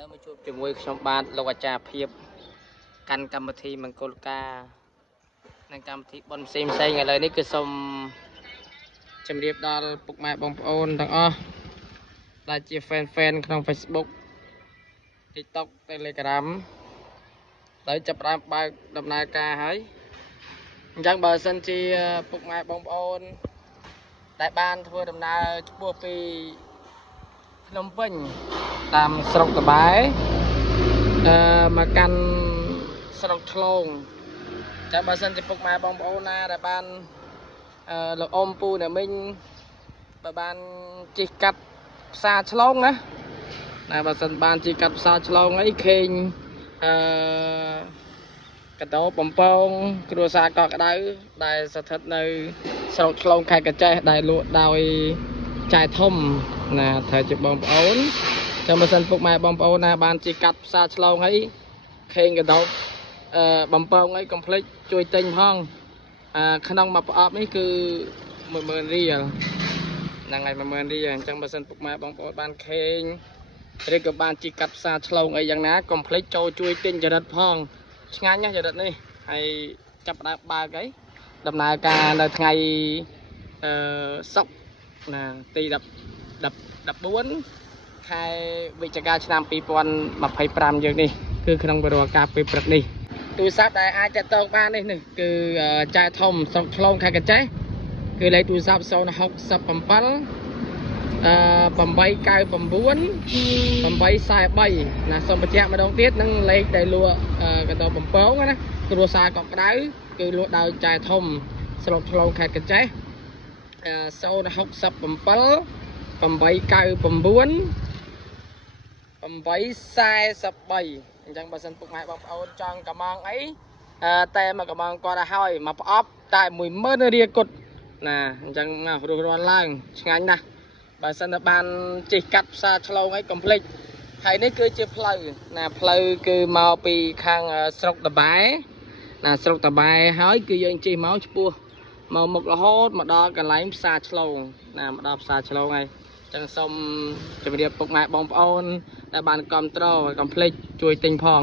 ឥឡូវមកជួបជាមួយខ្ញុំបាទលោកអាចារ្យភាពកាន់កម្មវិធីមង្គលការនិងកម្មវិធីបុណ្យផ្សេងៗឥឡូវនេះគឺសូមជម្រាបដល់ពុកម៉ែបងប្អូនទាំងអស់ដែលជា fan ក្នុង Facebook TikTok Telegram ដោយចាប់ផ្ដើមបើកដំណើរការហើយអញ្ចឹងបើសិនជាពុកម៉ែបងប្អូនដែលបានធ្វើដំណើរឆ្ពោះពីភ្នំពេញតាមស្រុកតបែមកកាន់ស្រុកឆ្លងចាំបើសិនជាពុកម៉ែបងប្អូនណាដែលបានលោកអ៊ំពូអ្នកមីងបើបានជិះកាត់ផ្សារឆ្លងណាបើសិនបានជិះកាត់ផ្សារឆ្លងអីឃើញកដោបំពងគ្រួសារកក់ក្ដៅដែលស្ថិតនៅស្រុកឆ្លងខេត្តកាចេះដែលលក់ដោយចាយធំណាត្រូវជាបងប្អូនចាំបើសិនពុកម៉ែបងប្អូនណាបានជិះកាត់ផ្សារឆ្លងអីឃើញកដោបំពងអីកុំភ្លេចជួយទិញផងក្នុងមួយប្រអប់នេះគឺ10000រៀលហ្នឹងហើយ10000រៀលអញ្ចឹងបើសិនពុកម៉ែបងប្អូនបានឃើញឬក៏បានជិះកាត់ផ្សារឆ្លងអីយ៉ាងណាកុំភ្លេចចូលជួយទិញចរិតផងឆ្ងាញ់ណាស់ចរិតនេះហើយចាប់ផ្ដើមបើកអីដំណើរការនៅថ្ងៃសុក្រណាទី14ខែវិច្ឆិកាឆ្នាំ2025យើងនេះគឺក្នុងវេលាការពេលព្រឹកនេះទូរស័ព្ទដែលអាចតាក់ទងបាននេះគឺចាយធំស្រុកឆ្លងខេត្តកាចេះគឺលេខទូរស័ព្ទ067 899 843ណាសូមបញ្ជាក់ម្ដងទៀតនឹងលេខដែលលក់កដោបំពងណាគ្រួសារកក់ក្ដៅគឺលក់ដោយចាយធំស្រុកឆ្លងខេត្តកាចេះ067 899 843អញ្ចឹងបើសិនពុកម៉ែបងប្អូនចង់កំងអីតែមកកំងគាត់ឲ្យហើយមកប្រអប់តែ10000រៀលគត់ណាអញ្ចឹងរួចរាល់ឡើងឆ្ងាញ់ណាស់បើសិនតែបានជិះកាត់ផ្សារឆ្លងអីកុំភ្លេចហើយនេះគឺជាផ្លូវណាផ្លូវគឺមកពីខាងស្រុកតបែណាស្រុកតបែហើយគឺយើងជិះមកឆ្ពោះមកមុខរហូតមកដល់កន្លែងផ្សារឆ្លងណាមកដល់ផ្សារឆ្លងហើយចឹងសូមជម្រាបពុកម៉ែបងប្អូនដែលបានគាំទ្រកុំភ្លេចជួយទិញផង